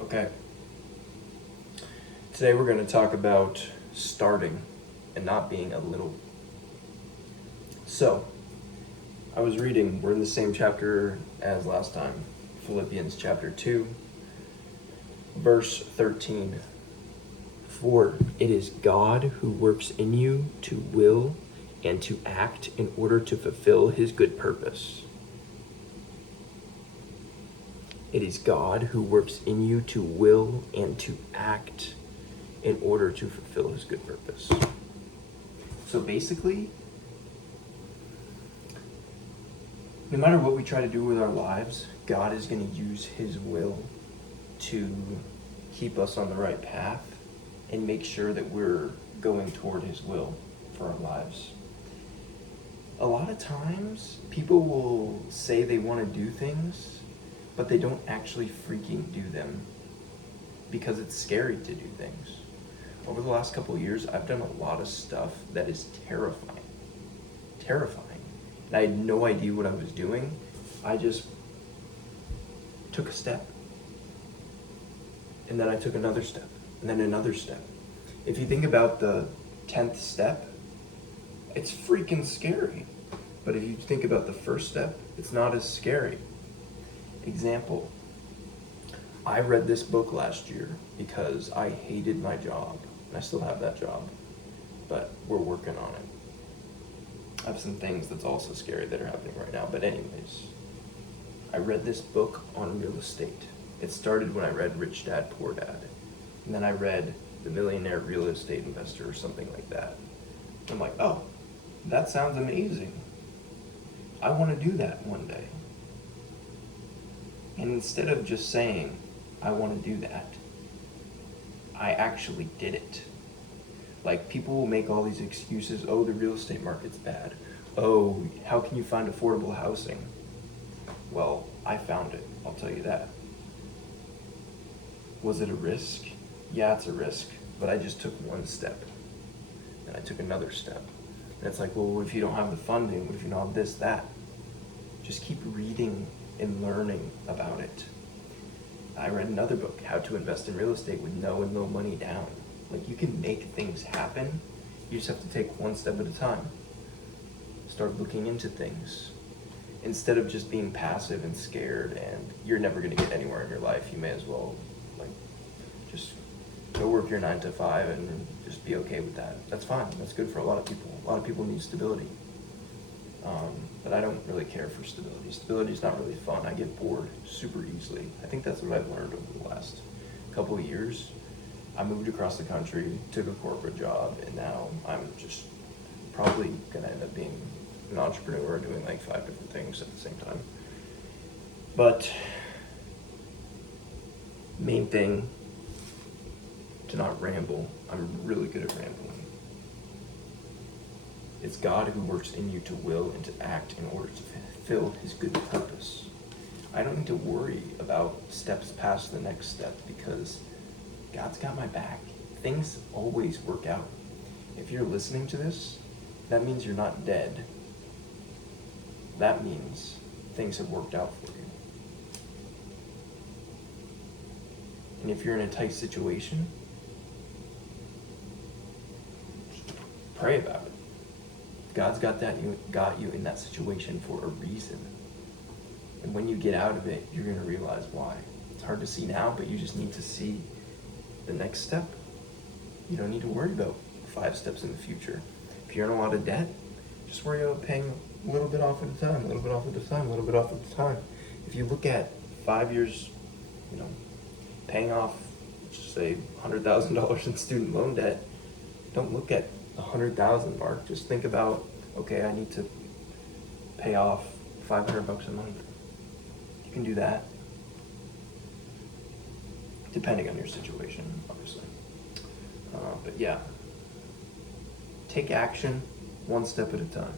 Okay. Today we're going to talk about starting and not being a little. So, I was reading, we're in the same chapter as last time, Philippians chapter 2, verse 13. For it is God who works in you to will and to act in order to fulfill his good purpose. It is God who works in you to will and to act in order to fulfill his good purpose. So basically, no matter what we try to do with our lives, God is going to use his will to keep us on the right path and make sure that we're going toward his will for our lives. A lot of times, people will say they want to do things, but they don't actually freaking do them because it's scary to do things. Over the last couple of years, I've done a lot of stuff that is terrifying. And I had no idea what I was doing. I just took a step. And then I took another step. And then another step. If you think about the 10th step, it's freaking scary. But if you think about the first step, it's not as scary. Example, I read this book last year because I hated my job. And I still have that job, but we're working on it. I have some things that's also scary that are happening right now. But anyways, I read this book on real estate. It started when I read Rich Dad, Poor Dad. And then I read The Millionaire Real Estate Investor or something like that. I'm like, oh, that sounds amazing. I want to do that one day. And instead of just saying, I want to do that, I actually did it. Like, people will make all these excuses. Oh, the real estate market's bad. Oh, how can you find affordable housing? Well, I found it, I'll tell you that. Was it a risk? Yeah, it's a risk, but I just took one step. And I took another step. And it's like, well, what if you don't have the funding? What if you don't have this, that? Just keep reading and learning about it. I read another book, How to Invest in Real Estate with No and Low Money Down. Like, you can make things happen. You just have to take one step at a time. Start looking into things. Instead of just being passive and scared and you're never going to get anywhere in your life, you may as well, just go work your 9 to 5 and just be okay with that. That's fine. That's good for a lot of people. A lot of people need stability. But I don't really care for stability. Stability is not really fun. I get bored super easily. I think that's what I've learned over the last couple of years. I moved across the country, took a corporate job, and now I'm just probably going to end up being an entrepreneur doing like 5 different things at the same time. But main thing, to not ramble. I'm really good at rambling. It's God who works in you to will and to act in order to fulfill his good purpose. I don't need to worry about steps past the next step because God's got my back. Things always work out. If you're listening to this, that means you're not dead. That means things have worked out for you. And if you're in a tight situation, pray about it. God's got you in that situation for a reason. And when you get out of it, you're going to realize why. It's hard to see now, but you just need to see the next step. You don't need to worry about 5 steps in the future. If you're in a lot of debt, just worry about paying a little bit off at a time, a little bit off at a time, a little bit off at a time. If you look at 5 years, paying off, just say $100,000 in student loan debt, don't look at the 100,000 mark. Just think about, okay, I need to pay off $500 a month. You can do that, depending on your situation, obviously. But yeah, take action one step at a time.